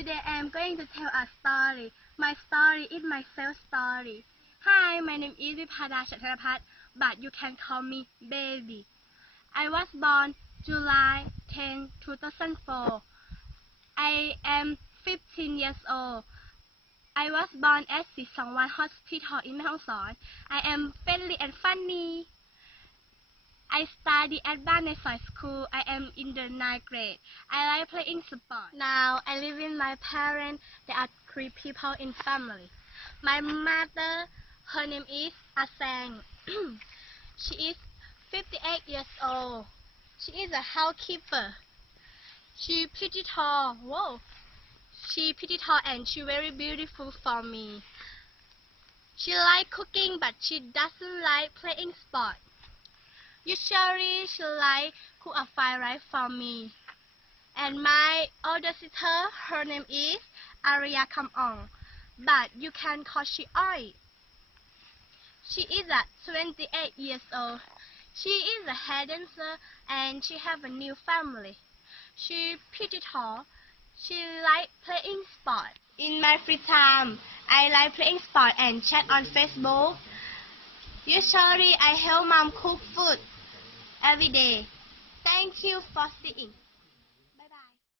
Today I am going to tell a story. My story is my self story. Hi, my name is Vipada Chattarapat, but you can call me Baby. I was born July 10, 2004. I am 15 years old. I was born at Sisongwan Hospital in Maehongsaan. I am friendly and funny. I study at Banesoi School. I am in the ninth grade. I like playing sport. Now I live with my parents. There are three people in family. My mother, her name is Asang. she is 58 years old. She is a housekeeper. She pretty tall. Whoa. She pretty tall and she very beautiful for me. She like cooking but she doesn't like playing sport. Usually she like cook a fried rice for me. And my older sister, her name is Arya Kamong, but you can call she Oi. She is at 28 years old. She is a head dancer and she have a new family. She pretty tall. She like playing sport. In my free time, I like playing sport and chat on Facebook. Usually, I help mom cook food every day. Thank you for seeing.